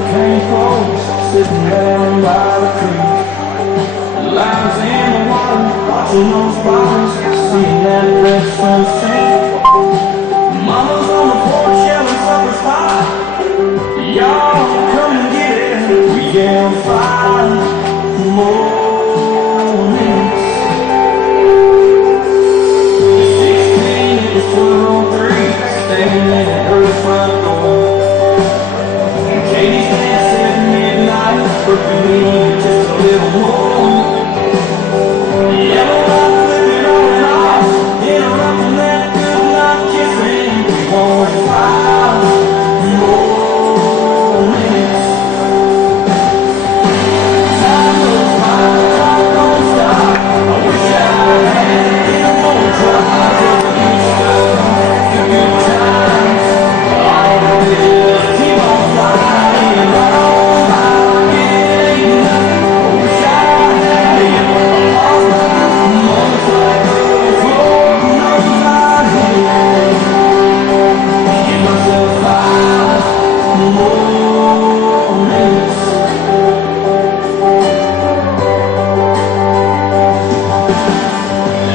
came close, sitting down by the creek. Lions in the water, watching those bottles, seeing that red sun sink. Mama's on the porch yelling supper's hot. Y'all come and get it. We yell 5 more minutes. The 16, it was 12:03, standing at her front door. Katie's dance at midnight, but we need just a little more. Yellow light flipping on and off, interrupting that good night kissing. We want 5 more minutes. Time goes by, clock don't stop. I wish I had a more drive. The good stuff, the good times, all of this keep on flying right on by. It ain't nothing. I wish I had a motorcycle floating on my head. Give myself 5 more minutes.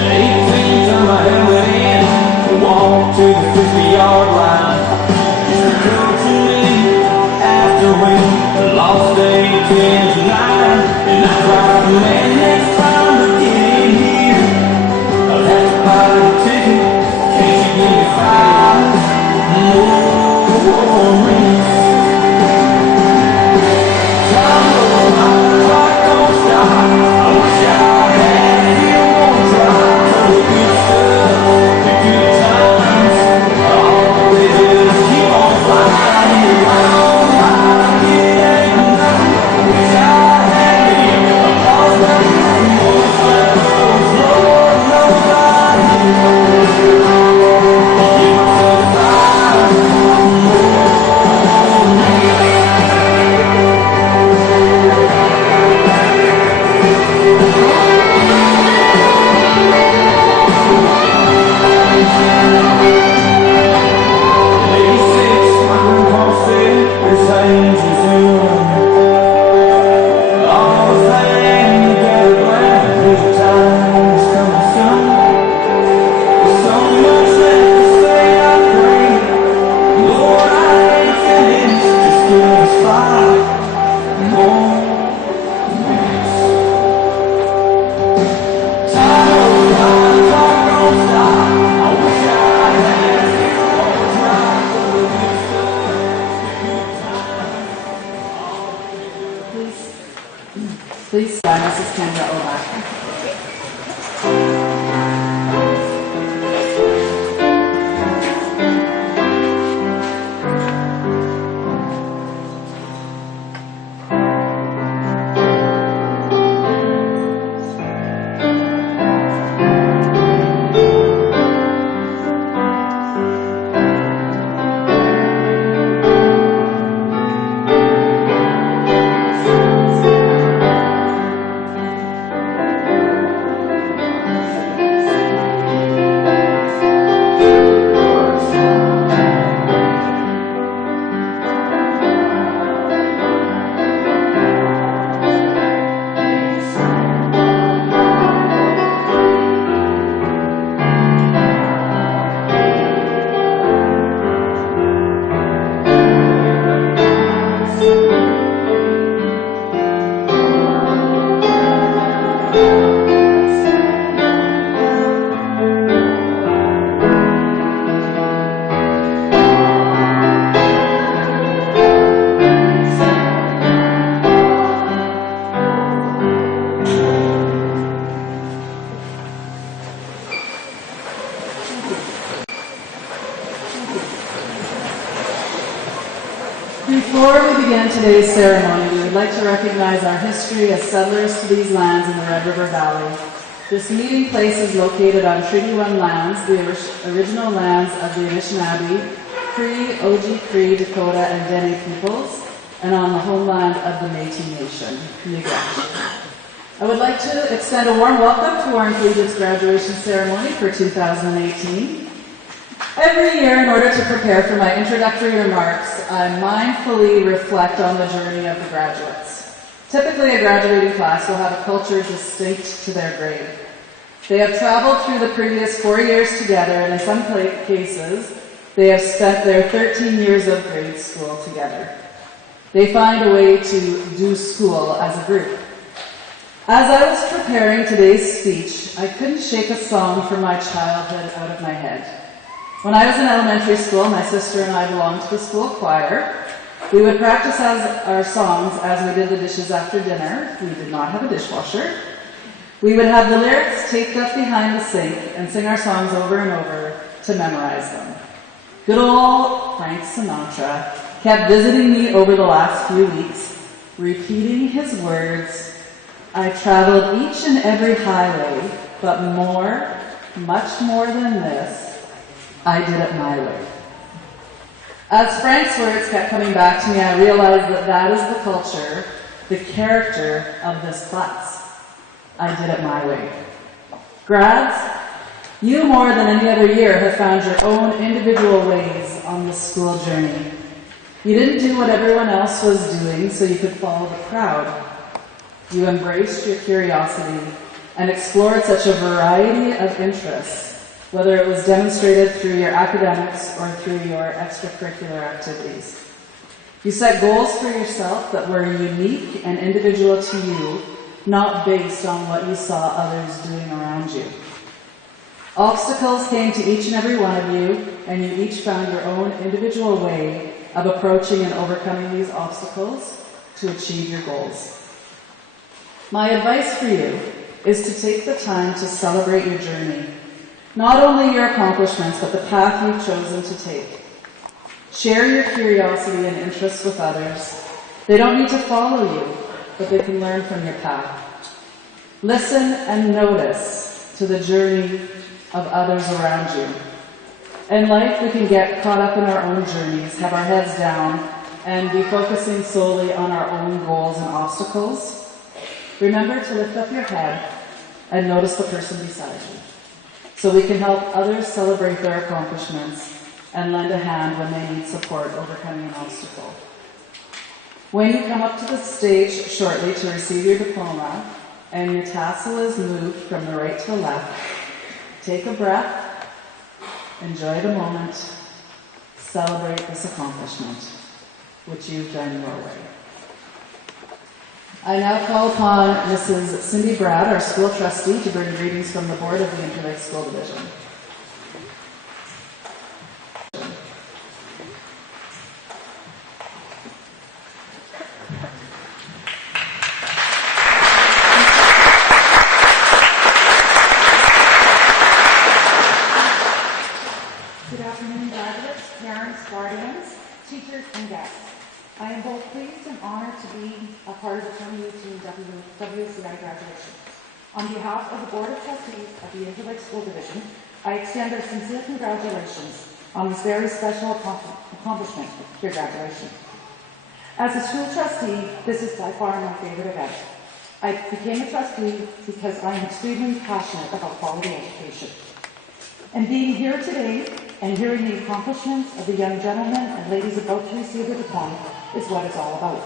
18 time I helmet in, walk to the 50-yard line. It's occurred to me after we lost 8-10-9, and I cried, man, next time we get in here, I'll have to buy a ticket. Can't you give me 5 more minutes? Time goes by, clock don't stop. I wish I had a more drive. The good stuff, the good times, all of this keep on flying right on by. It ain't nothing. I wish I had a motorcycle floating on my head. Give myself 5 more minutes. My grandpa said there's angels in the room. All the things you gotta plan, there's a time that's coming soon. There's so much left to say, I pray. Lord, I ain't finished, just give us 5 more minutes. Time goes by, clock don't stop. I wish I had more drive for the good stuff, the good times. Please stand, Mrs. Kendra O'Bach. Before we begin today's ceremony, we would like to recognize our history as settlers to these lands in the Red River Valley. This meeting place is located on Treaty 1 lands, the original lands of the Anishinaabe, Cree, Oji-Cree, Dakota, and Dene peoples, and on the homeland of the Métis Nation, Miigwech. I would like to extend a warm welcome to our Collegiate's graduation ceremony for 2018. Every year, in order to prepare for my introductory remarks, I mindfully reflect on the journey of the graduates. Typically, a graduating class will have a culture distinct to their grade. They have traveled through the previous 4 years together, and in some cases, they have spent their 13 years of grade school together. They find a way to do school as a group. As I was preparing today's speech, I couldn't shake a song from my childhood out of my head. When I was in elementary school, my sister and I belonged to the school choir. We would practice our songs as we did the dishes after dinner. We did not have a dishwasher. We would have the lyrics taped up behind the sink and sing our songs over and over to memorize them. Good old Frank Sinatra kept visiting me over the last few weeks, repeating his words, "I traveled each and every highway, but more, much more than this, I did it my way." As Frank's words kept coming back to me, I realized that that is the culture, the character of this class. I did it my way. Grads, you more than any other year have found your own individual ways on this school journey. You didn't do what everyone else was doing so you could follow the crowd. You embraced your curiosity and explored such a variety of interests, whether it was demonstrated through your academics or through your extracurricular activities. You set goals for yourself that were unique and individual to you, not based on what you saw others doing around you. Obstacles came to each and every one of you, and you each found your own individual way of approaching and overcoming these obstacles to achieve your goals. My advice for you is to take the time to celebrate your journey. Not only your accomplishments, but the path you've chosen to take. Share your curiosity and interests with others. They don't need to follow you, but they can learn from your path. Listen and notice to the journey of others around you. In life, we can get caught up in our own journeys, have our heads down, and be focusing solely on our own goals and obstacles. Remember to lift up your head and notice the person beside you, so we can help others celebrate their accomplishments and lend a hand when they need support overcoming an obstacle. When you come up to the stage shortly to receive your diploma and your tassel is moved from the right to the left, take a breath, enjoy the moment, celebrate this accomplishment, which you've done your way. I now call upon Mrs. Cindy Brad, our school trustee, to bring greetings from the board of the Interlake School Division. Good afternoon, graduates, parents, guardians, teachers, and guests. I am both pleased and honored to be a part of the 2018 WCI graduation. On behalf of the Board of Trustees of the Interlake School Division, I extend our sincere congratulations on this very special accomplishment, your graduation. As a school trustee, this is by far my favorite event. I became a trustee because I am extremely passionate about quality education. And being here today and hearing the accomplishments of the young gentlemen and ladies about to receive their diploma is what it's all about.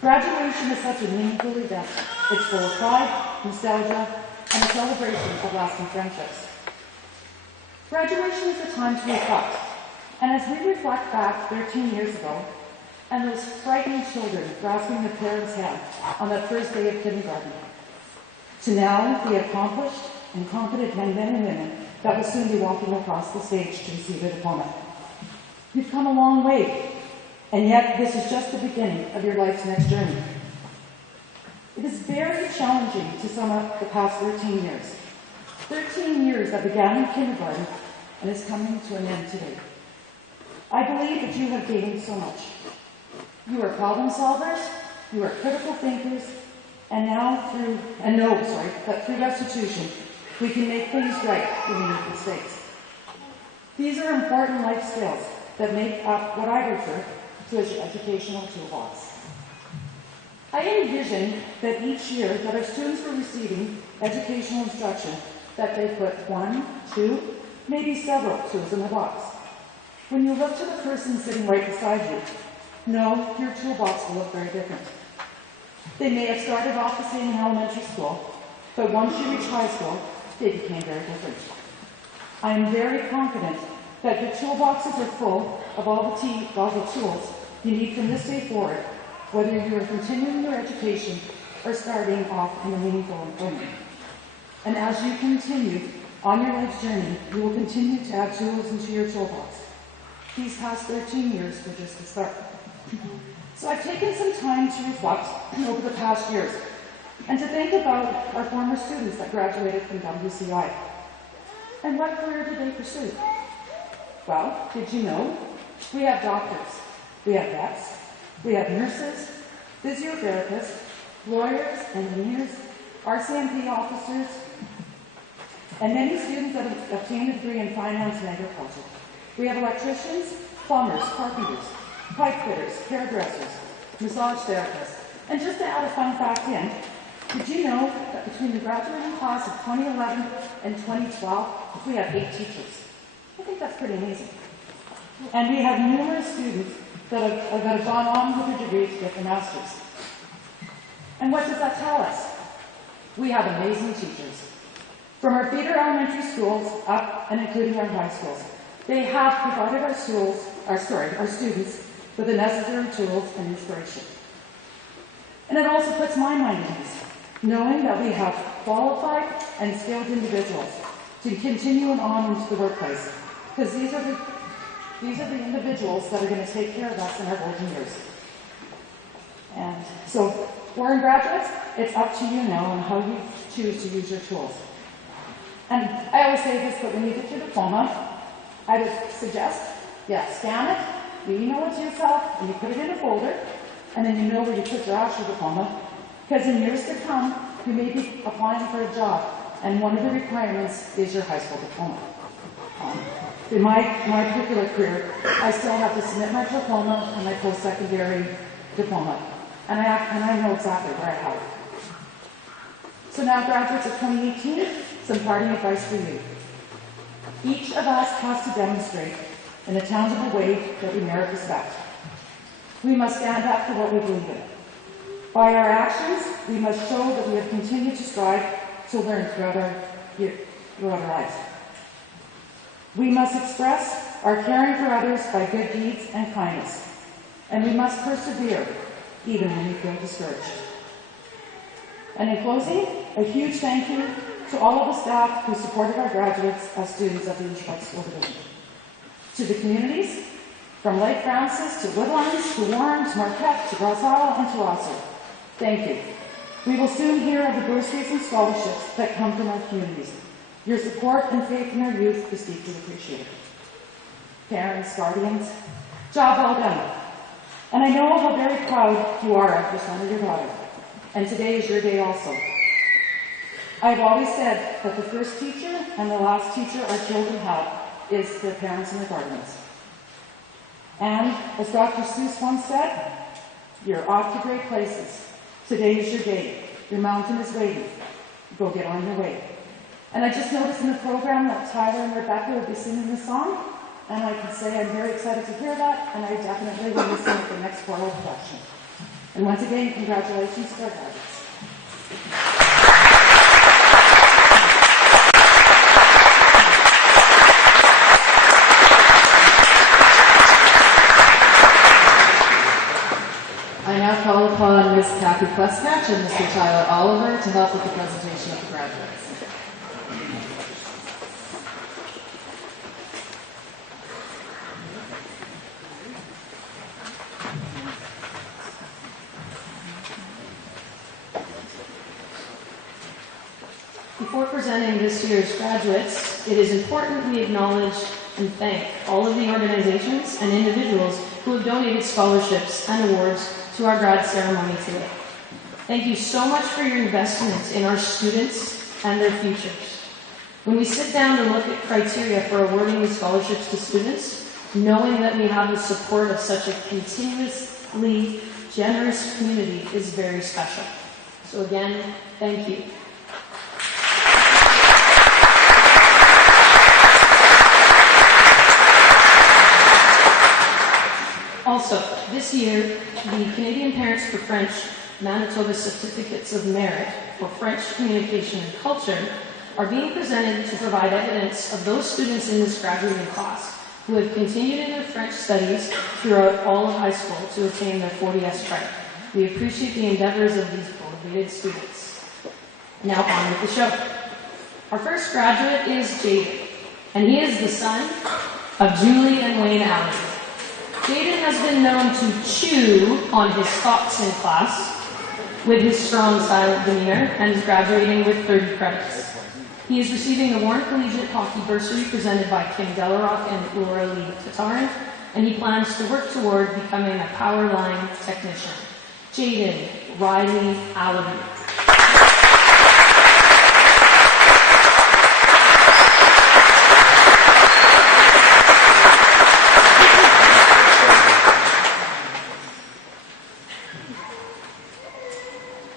Graduation is such a meaningful event. It's full of pride, nostalgia, and a celebration of lasting friendships. Graduation is a time to reflect. And as we reflect back 13 years ago, and those frightened children grasping their parents' hand on that first day of kindergarten, to now the accomplished and competent young men and women that will soon be walking across the stage to receive their diploma. You've come a long way, and yet this is just the beginning of your life's next journey. It is very challenging to sum up the past 13 years. 13 years that began in kindergarten and is coming to an end today. I believe that you have gained so much. You are problem solvers, you are critical thinkers, and know that through restitution, we can make things right when we make mistakes. These are important life skills that make up what I refer to as your educational toolbox. I envision that each year that our students were receiving educational instruction, that they put 1, 2, maybe several tools in the box. When you look to the person sitting right beside you, no, your toolbox will look very different. They may have started off the same in elementary school, but once you reach high school, they became very different. I am very confident that your toolboxes are full of all the tools you need from this day forward, whether you are continuing your education or starting off in a meaningful employment. And as you continue on your life's journey, you will continue to add tools into your toolbox. These past 13 years were just the start. So I've taken some time to reflect over the past years and to think about our former students that graduated from WCI. And what career did they pursue? Well, did you know? We have doctors, we have vets, we have nurses, physiotherapists, lawyers, engineers, RCMP officers, and many students that have obtained a degree in finance and agriculture. We have electricians, plumbers, carpenters, pipe fitters, hairdressers, massage therapists. And just to add a fun fact in, did you know that between the graduating class of 2011 and 2012, we have 8 teachers? I think that's pretty amazing. And we have numerous students that have gone on with their degree to get their masters. And what does that tell us? We have amazing teachers. From our feeder elementary schools up and including our high schools, they have provided our students with the necessary tools and inspiration. And it also puts my mind at ease, knowing that we have qualified and skilled individuals to continue on into the workplace, because these are the individuals that are going to take care of us in our golden years. And so, foreign graduates, it's up to you now on how you choose to use your tools. And I always say this, but when you get your diploma, I would suggest, scan it, you email it to yourself, and you put it in a folder, and then you know where you put your actual diploma, because in years to come, you may be applying for a job, and one of the requirements is your high school diploma. In my particular career, I still have to submit my diploma and my post-secondary diploma, and I know exactly where I have it. So now, graduates of 2018, some parting advice for you. Each of us has to demonstrate in a tangible way that we merit respect. We must stand up for what we believe in. By our actions, we must show that we have continued to strive to learn throughout our lives. We must express our caring for others by good deeds and kindness. And we must persevere, even when we feel discouraged. And in closing, a huge thank you to all of the staff who supported our graduates as students of the Inchbrook School Division. To the communities, from Lake Francis to Woodlands, to Warren, to Marquette, to Roswell, and to Osler. Thank you. We will soon hear of the bursaries and scholarships that come from our communities. Your support and faith in our youth is deeply appreciated. Parents, guardians, job well done. And I know how very proud you are of your son or your daughter. And today is your day also. I've always said that the first teacher and the last teacher our children have is their parents and their guardians. And as Dr. Seuss once said, you're off to great places. Today is your day. Your mountain is waiting. Go get on your way. And I just noticed in the program that Tyler and Rebecca will be singing this song, and I can say I'm very excited to hear that, and I definitely will listen at the next choral production. And once again, congratulations to our graduates. I now call upon Ms. Kathy Pleskach and Mr. Tyler Oliver to help with the presentation of the graduates. Before presenting this year's graduates, it is important we acknowledge and thank all of the organizations and individuals who have donated scholarships and awards to our grad ceremony today. Thank you so much for your investment in our students and their futures. When we sit down to look at criteria for awarding these scholarships to students, knowing that we have the support of such a continuously generous community is very special. So again, thank you. Also, this year, the Canadian Parents for French Manitoba Certificates of Merit for French Communication and Culture are being presented to provide evidence of those students in this graduating class who have continued in their French studies throughout all of high school to attain their 40S credit. We appreciate the endeavors of these motivated students. Now on with the show. Our first graduate is Jaden, and he is the son of Julie and Wayne Allen. Jaden has been known to chew on his thoughts in class with his strong silent demeanor and is graduating with 30 credits. He is receiving the Warren Collegiate Hockey Bursary presented by Kim Delarock and Laura Lee Tatarin, and he plans to work toward becoming a power line technician. Jaden Riley Allaby.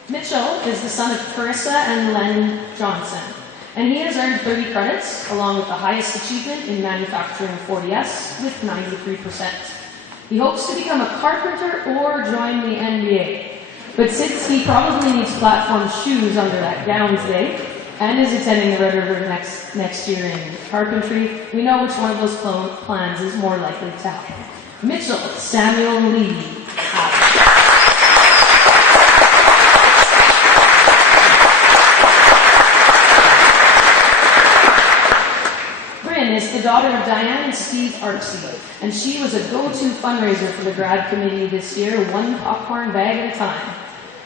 Mitchell is the son of Carissa and Len Johnson, and he has earned 30 credits, along with the highest achievement in manufacturing 40S with 93%. He hopes to become a carpenter or join the NBA, but since he probably needs platform shoes under that gown today, and is attending the Red River next year in carpentry, we know which one of those plans is more likely to happen. Mitchell Samuel Lee Allen. Is the daughter of Diane and Steve Artsey, and she was a go-to fundraiser for the grad committee this year, one popcorn bag at a time.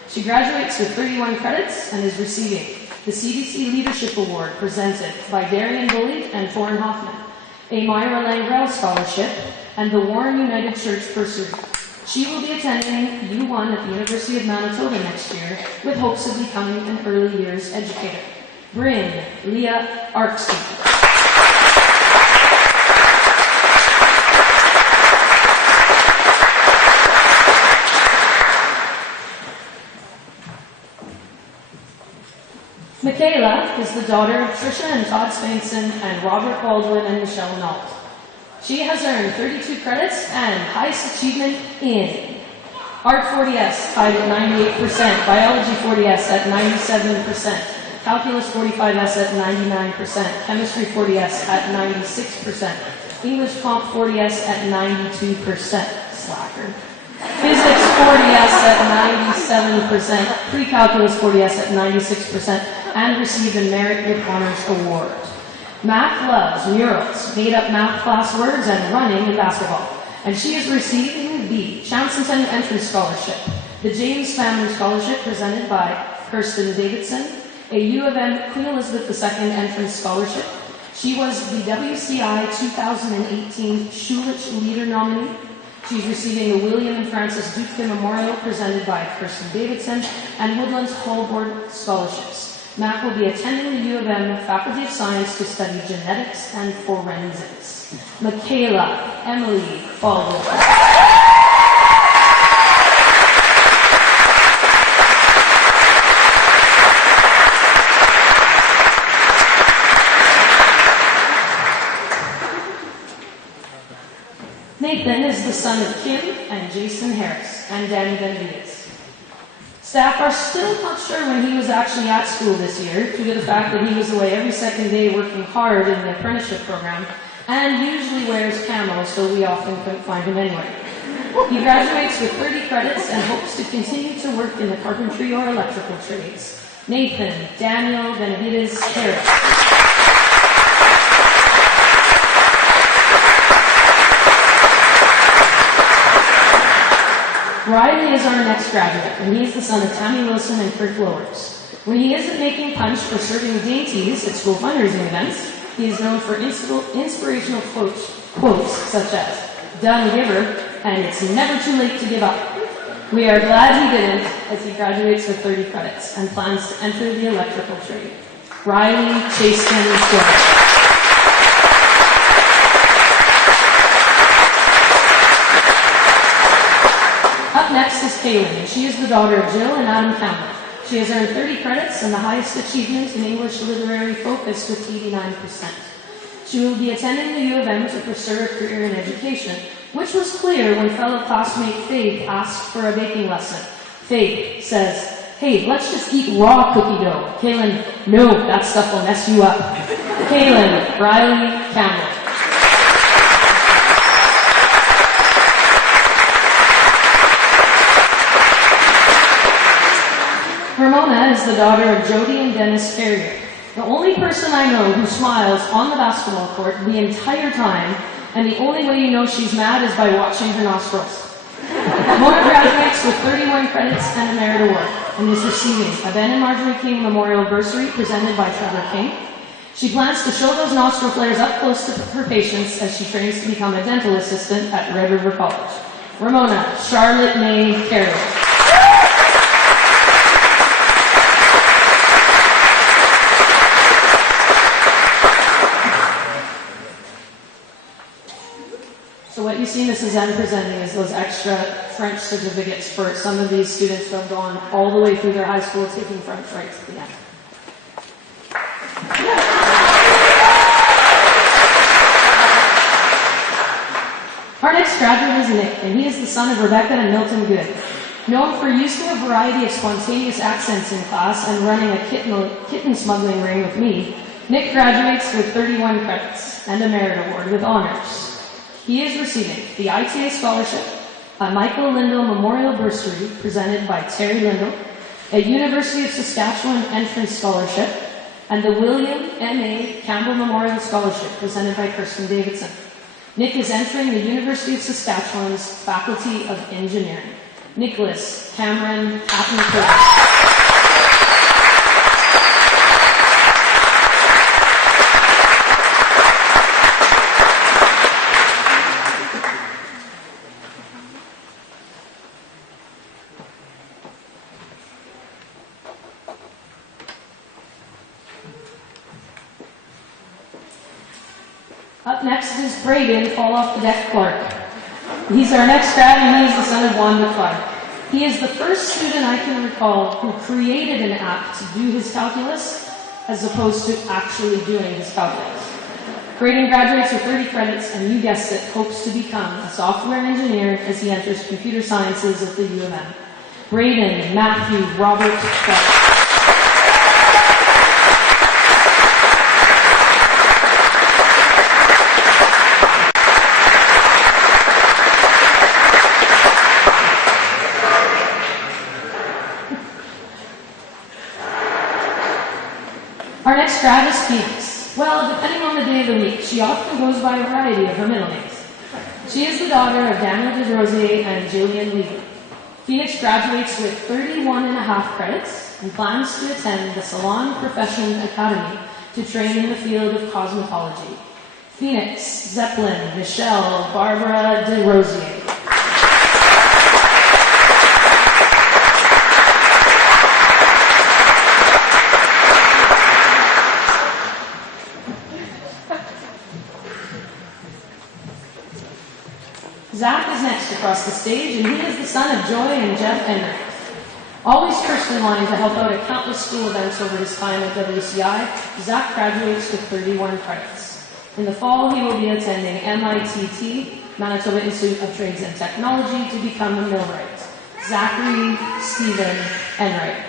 She graduates with 31 credits and is receiving the CDC Leadership Award presented by Darian Bully and Torrin Hoffman, a Myra Langrell Scholarship, and the Warren United Church Bursary. She will be attending U1 at the University of Manitoba next year with hopes of becoming an early years educator. Bryn Leah Arksey. Michaela is the daughter of Tricia and Todd Spanson and Robert Baldwin and Michelle Nault. She has earned 32 credits and highest achievement in Art 40S, tied at 98%, Biology 40S at 97%, Calculus 45S at 99%, Chemistry 40S at 96%, English Comp 40S at 92%, slacker. Physics 40S at 97%, Pre-Calculus 40S at 96%, and received a Merit with Honors Award. Math loves murals, made-up math class words, and running and basketball. And she is receiving the Chancellor Entrance Scholarship, the James Family Scholarship presented by Kirsten Davidson, a U of M Queen Elizabeth II Entrance Scholarship. She was the WCI 2018 Schulich Leader nominee. She's receiving the William and Francis Duke Memorial presented by Kirsten Davidson and Woodlands Hall Board Scholarships. Mac will be attending the U of M Faculty of Science to study genetics and forensics. Michaela Emily Baldwin. Nathan is the son of Kim and Jason Harris and Danny Benavides. Staff are still not sure when he was actually at school this year, due to the fact that he was away every second day working hard in the apprenticeship program, and usually wears camo, so we often couldn't find him anyway. He graduates with 30 credits and hopes to continue to work in the carpentry or electrical trades. Nathan Daniel Benavides Harris. Riley is our next graduate, and he is the son of Tammy Wilson and Kurt Lowers. When he isn't making punch or serving dainties at school fundraising events, he is known for inspirational quotes such as, "Done giver," and "It's never too late to give up." We are glad he didn't, as he graduates with 30 credits and plans to enter the electrical trade. Riley Chasten Flores. Up next is Kaylin, and she is the daughter of Jill and Adam Campbell. She has earned 30 credits and the highest achievement in English literary focus with 89%. She will be attending the U of M to pursue a career in education, which was clear when fellow classmate Faith asked for a baking lesson. Faith says, "Hey, let's just eat raw cookie dough." Kaylin, "No, that stuff will mess you up." Kaylin, Riley, Campbell. Ramona is the daughter of Jody and Dennis Ferrier, the only person I know who smiles on the basketball court the entire time, and the only way you know she's mad is by watching her nostrils. Mona graduates with 31 credits and a merit award, and is receiving a Ben and Marjorie King Memorial Bursary presented by Trevor King. She plans to show those nostril flares up close to her patients as she trains to become a dental assistant at Red River College. Ramona, Charlotte May Carey. So what you see Mrs. M presenting is those extra French certificates for some of these students who have gone all the way through their high school taking French right to the end. Our next graduate is Nick, and he is the son of Rebecca and Milton Good. Known for using a variety of spontaneous accents in class and running a kitten smuggling ring with me, Nick graduates with 31 credits and a merit award with honors. He is receiving the ITA Scholarship, a Michael Lindell Memorial Bursary presented by Terry Lindell, a University of Saskatchewan Entrance Scholarship, and the William M.A. Campbell Memorial Scholarship presented by Kirsten Davidson. Nick is entering the University of Saskatchewan's Faculty of Engineering. Nicholas Cameron Attencourt. Up next is Braden Fall Off the Deck Clark. He's our next grad, and he is the son of Wanda Clark. He is the first student I can recall who created an app to do his calculus as opposed to actually doing his calculus. Braden graduates with 30 credits, and you guessed it, hopes to become a software engineer as he enters computer sciences at the U of M. Braden Matthew Robert Clark. Our next grad is Phoenix. Well, depending on the day of the week, she often goes by a variety of her middle names. She is the daughter of Daniel Desrosiers and Jillian Lee. Phoenix graduates with 31.5 credits and plans to attend the Salon Profession Academy to train in the field of cosmetology. Phoenix, Zeppelin, Michelle, Barbara Desrosiers. Zach is next across the stage, and he is the son of Joy and Jeff Henry. Always first in line to help out at countless school events over his time at WCI, Zach graduates with 31 credits. In the fall, he will be attending MITT, Manitoba Institute of Trades and Technology, to become a millwright. Zachary Stephen Enright.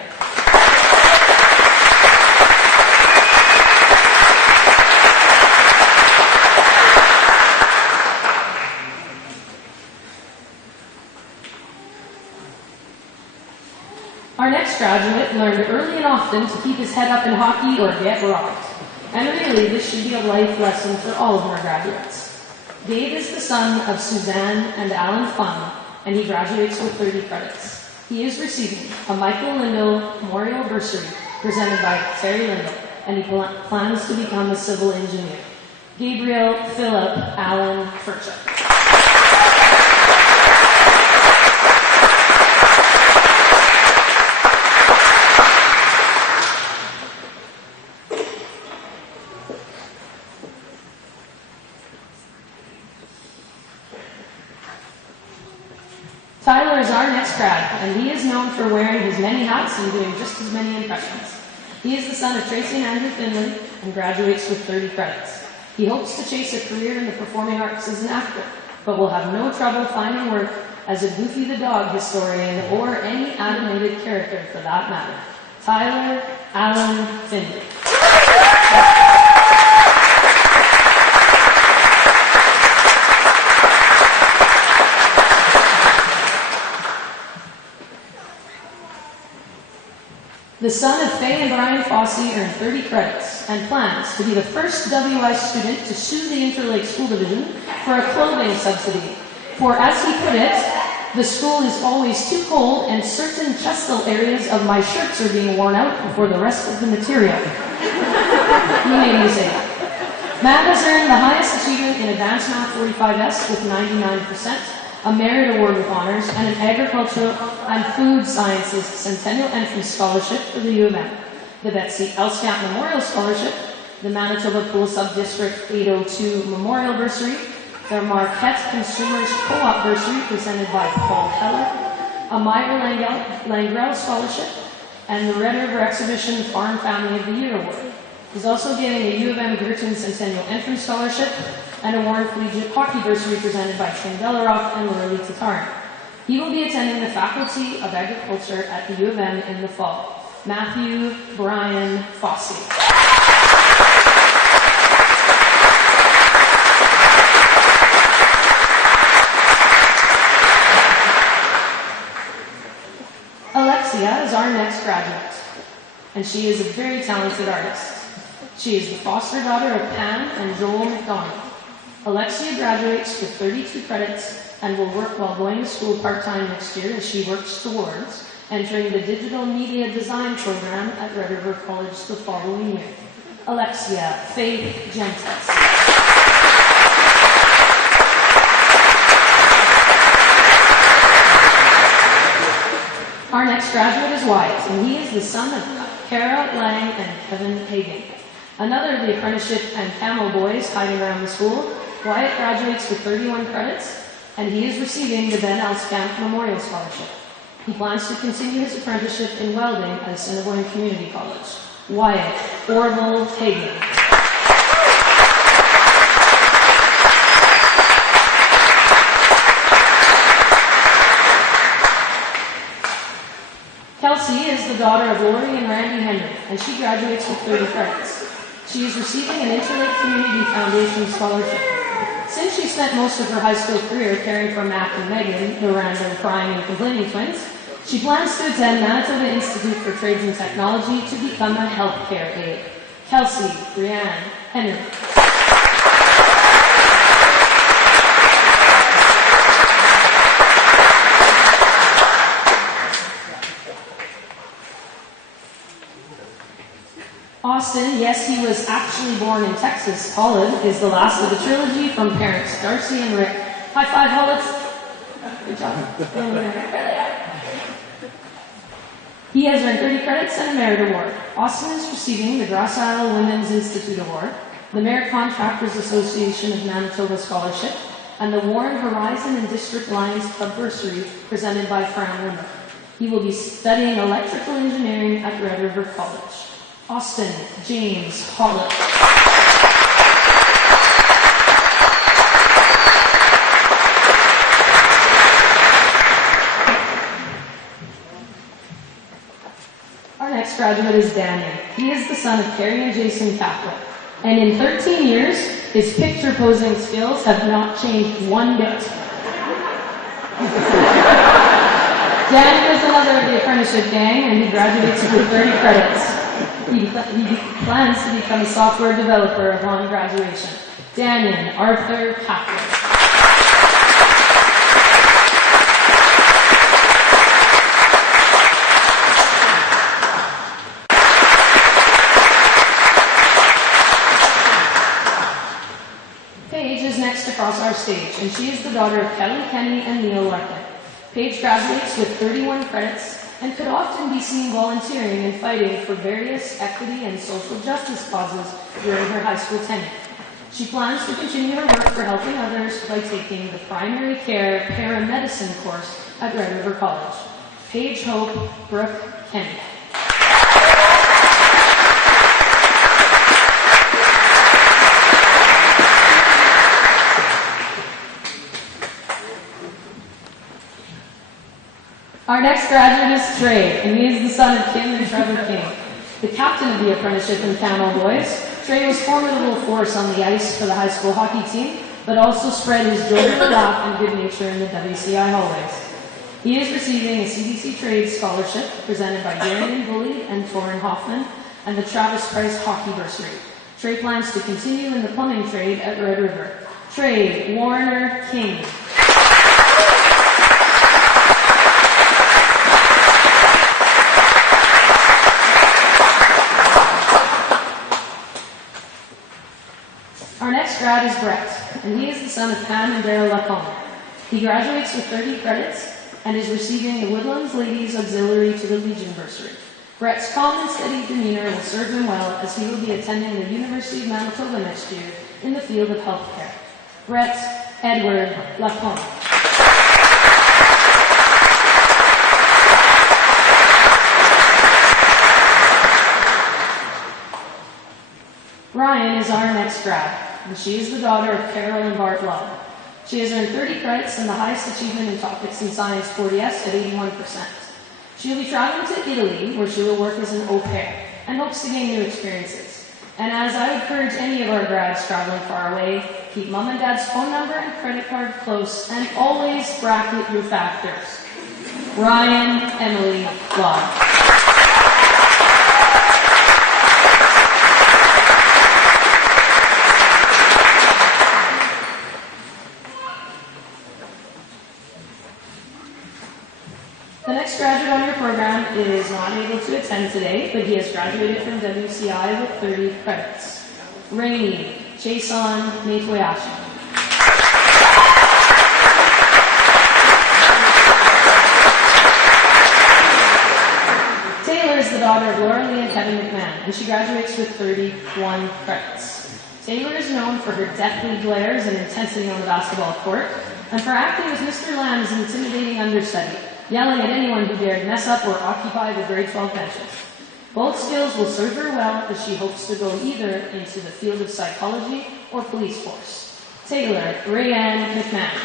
Our next graduate learned early and often to keep his head up in hockey or get rocked. And really, this should be a life lesson for all of our graduates. Dave is the son of Suzanne and Alan Fung, and he graduates with 30 credits. He is receiving a Michael Lindell Memorial Bursary presented by Terry Lindell, and he plans to become a civil engineer. Gabriel Philip Allen Furchuk. Tyler is our next grad, and he is known for wearing his many hats and doing just as many impressions. He is the son of Tracy and Andrew Finley and graduates with 30 credits. He hopes to chase a career in the performing arts as an actor, but will have no trouble finding work as a Goofy the Dog historian or any animated character for that matter. Tyler Allen Finley. The son of Faye and Brian Fosse earned 30 credits and plans to be the first WI student to sue the Interlake School Division for a clothing subsidy. For, as he put it, the school is always too cold and certain chestal areas of my shirts are being worn out before the rest of the material. He made me say that. Matt has earned the highest achievement in Advanced Math 45S with 99%, a Merit Award with honors, and an Agricultural and Food Sciences Centennial Entrance Scholarship for the U of M, the Betsy Elskamp Memorial Scholarship, the Manitoba Pool Subdistrict 802 Memorial Bursary, the Marquette Consumers Co-op Bursary presented by Paul Heller, a Myra Langrell Scholarship, and the Red River Exhibition Farm Family of the Year Award. He's also getting a U of M Girton Centennial Entrance Scholarship and a Warren Collegiate Hockey Bursary presented by Tim Delaroff and Lily Tatarin. He will be attending the Faculty of Agriculture at the U of M in the fall. Matthew Brian Fosse. Alexia is our next graduate, and she is a very talented artist. She is the foster daughter of Pam and Joel McDonald. Alexia graduates with 32 credits and will work while going to school part-time next year as she works towards entering the Digital Media Design program at Red River College the following year. Alexia Faith Gentes. Our next graduate is Wyatt, and he is the son of Kara Lang and Kevin Hagan. Another of the apprenticeship and camel boys hiding around the school, Wyatt graduates with 31 credits, and he is receiving the Ben Elskamp Memorial Scholarship. He plans to continue his apprenticeship in welding at Assiniboine Community College. Wyatt Orville Hagan. Kelsey is the daughter of Lori and Randy Henry, and she graduates with 30 credits. She is receiving an Interlake Community Foundation scholarship. Since she spent most of her high school career caring for Mac and Megan, the random crying and complaining twins, she plans to attend Manitoba Institute for Trades and Technology to become a healthcare aide. Kelsey Brianne Henry. Austin, yes, he was actually born in Texas. Holland is the last of the trilogy from parents Darcy and Rick. High five, Holland. Good job. He has earned 30 credits and a Merit Award. Austin is receiving the Grass Isle Women's Institute Award, the Merit Contractors Association of Manitoba Scholarship, and the Warren Horizon and District Lions Club Bursary presented by Fran Rimmer. He will be studying electrical engineering at Red River College. Austin James Holland. Our next graduate is Daniel. He is the son of Carrie and Jason Kaplan. And in 13 years, his picture posing skills have not changed one bit. Daniel is another of the apprenticeship gang, and he graduates with 30 credits. He plans to become a software developer upon graduation. Daniel Arthur Kaplan. Paige is next across our stage, and she is the daughter of Kelly Kenny and Neil Larkin. Paige graduates with 31 credits and could often be seen volunteering and fighting for various equity and social justice causes during her high school tenure. She plans to continue her work for helping others by taking the primary care paramedicine course at Red River College. Paige Hope Brooke Kenny. Our next graduate is Trey, and he is the son of Kim and Trevor King. The captain of the apprenticeship in Camel Boys, Trey was a formidable force on the ice for the high school hockey team, but also spread his jovial laugh and good nature in the WCI hallways. He is receiving a CBC Trades Scholarship presented by Darian Bully and Torrin Hoffman and the Travis Price Hockey Bursary. Trey plans to continue in the plumbing trade at Red River. Trey Warner King. Our next grad is Brett, and he is the son of Pam and Daryl Lacombe. He graduates with 30 credits and is receiving the Woodlands Ladies Auxiliary to the Legion Bursary. Brett's calm and steady demeanor will serve him well as he will be attending the University of Manitoba next year in the field of healthcare. Brett Edward Lacombe. Ryan is our next grad, and she is the daughter of Carol and Bart Love. She has earned 30 credits and the highest achievement in topics in science 40S at 81%. She will be traveling to Italy, where she will work as an au pair, and hopes to gain new experiences. And as I would encourage any of our grads traveling far away, keep mom and dad's phone number and credit card close, and always bracket your factors. Ryan Emily Love. The next graduate on your program is not able to attend today, but he has graduated from WCI with 30 credits. Rainey Chason Natoyashi. Taylor is the daughter of Laura Lee and Kevin McMahon, and she graduates with 31 credits. Taylor is known for her deathly glares and intensity on the basketball court, and for acting as Mr. Lamb's intimidating understudy, yelling at anyone who dared mess up or occupy the grade 12 benches. Both skills will serve her well as she hopes to go either into the field of psychology or police force. Taylor Rayanne McMahon.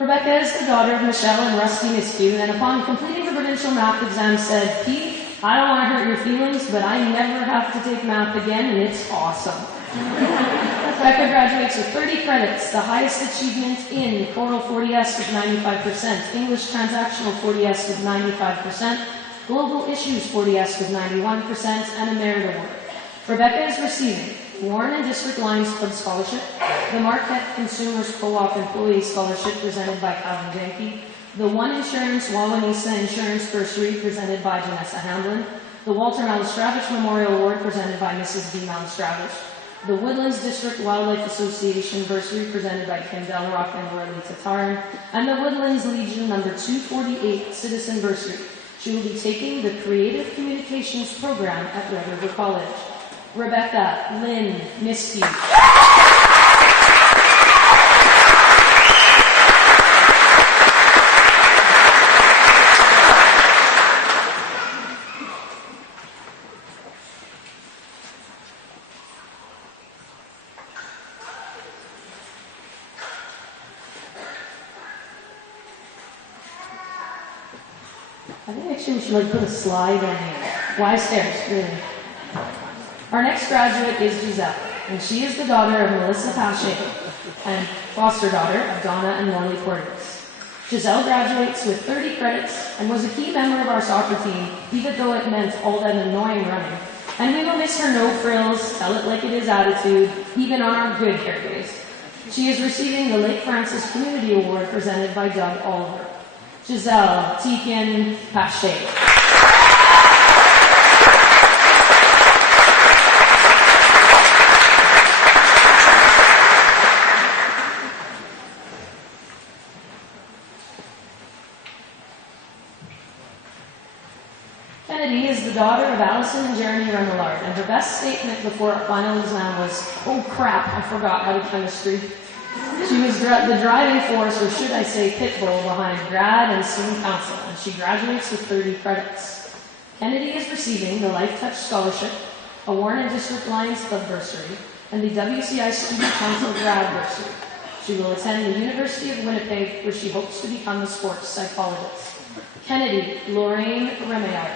Rebecca is the daughter of Michelle and Rusty Miskew, and upon completing the provincial math exam said, "Pete, I don't want to hurt your feelings, but I never have to take math again, and it's awesome." Rebecca graduates with 30 credits, the highest achievement in Choral 40S with 95%, English Transactional 40S with 95%, Global Issues 40S with 91%, and a Merit Award. Rebecca is receiving Warren and District Lions Club Scholarship, the Marquette Consumers Co-op Employee Scholarship presented by Calvin Janke, the One Insurance Wawanesa Insurance Bursary presented by Janessa Hamlin, the Walter Malestravich Memorial Award presented by Mrs. B. Malestravich, the Woodlands District Wildlife Association Bursary presented by Kim Delrock and Rory Tatarin, and the Woodlands Legion number 248 Citizen Bursary. She will be taking the Creative Communications program at Red River College. Rebecca Lynn Miskew. I think actually we should put a slide on here. Why stairs? Really? Our next graduate is Giselle, and she is the daughter of Melissa Pache and foster daughter of Donna and Morley Cordes. Giselle graduates with 30 credits and was a key member of our soccer team, even though it meant all that annoying running. And we will miss her no frills, tell it like it is attitude, even on our good hair days. She is receiving the Lake Francis Community Award presented by Doug Oliver. Giselle Teakin Pache. Kennedy is the daughter of Allison and Jeremy Remillard, and her best statement before our final exam was, "Oh crap, I forgot how to chemistry." She was the driving force, or should I say pit bull, behind grad and student council, and she graduates with 30 credits. Kennedy is receiving the Life Touch Scholarship, a Warren District Lions Club bursary, and the WCI Student Council grad bursary. She will attend the University of Winnipeg, where she hopes to become a sports psychologist. Kennedy Lorraine Remayard.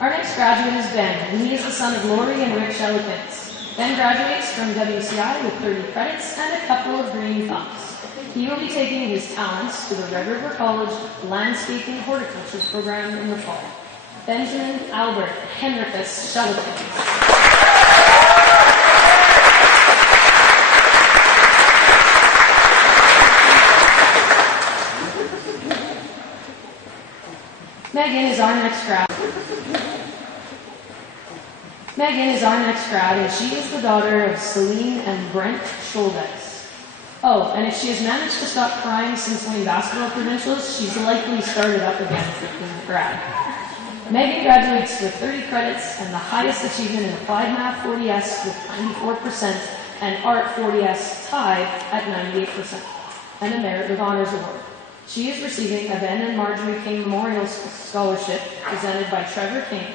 Our next graduate is Ben, and he is the son of Lori and Rick Shellikins. Ben graduates from WCI with 30 credits and a couple of green thumbs. He will be taking his talents to the Red River College Landscaping Horticulture program in the fall. Benjamin Albert Henricus Shellikins. Megan is our next grad. Megan is our next grad, and she is the daughter of Celine and Brent Scholdex. Oh, and if she has managed to stop crying since winning basketball credentials, she's likely started up again in grad. Megan graduates with 30 credits and the highest achievement in Applied Math 40S with 94% and Art 40S tied at 98%, and a Merit with Honors Award. She is receiving a Ben and Marjorie King Memorial Scholarship presented by Trevor King,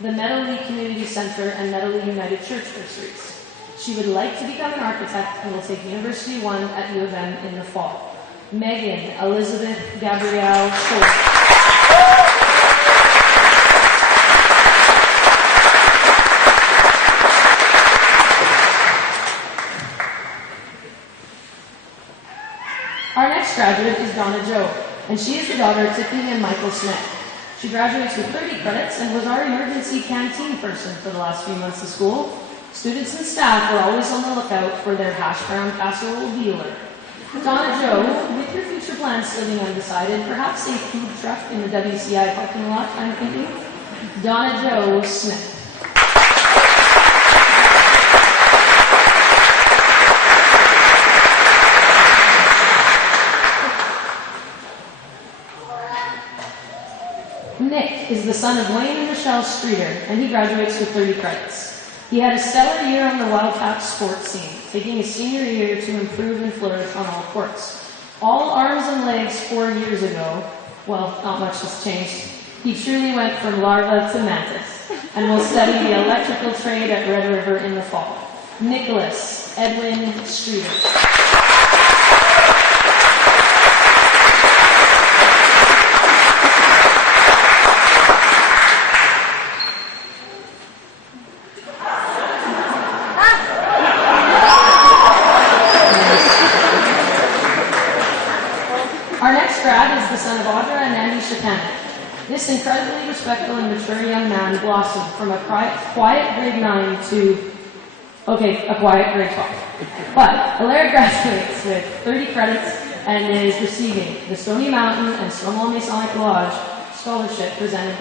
the Meadowlee Community Center and Meadowlee United Church bursaries. She would like to become an architect and will take University 1 at U of M in the fall. Megan Elizabeth Gabrielle Schultz. Our next graduate is Donna Joe, and she is the daughter of Tiffany and Michael Smith. She graduates with 30 credits and was our emergency canteen person for the last few months of school. Students and staff were always on the lookout for their hash brown casserole dealer. Donna Joe, with your future plans still being undecided, perhaps a food truck in the WCI parking lot, I'm thinking. Donna Joe Smith. Nick is the son of Wayne and Michelle Streeter, and he graduates with 30 credits. He had a stellar year on the Wildcat sports scene, taking his senior year to improve and flourish on all courts. All arms and legs 4 years ago, well, not much has changed. He truly went from larva to mantis, and will study the electrical trade at Red River in the fall. Nicholas Edwin Streeter. Our next grad is the son of Audra and Andy Shatanek. This incredibly respectful and mature young man blossomed from a quiet grade 9 to, a quiet grade 12. But Hilaire graduates with 30 credits and is receiving the Stony Mountain and Stonewall Masonic Lodge scholarship presented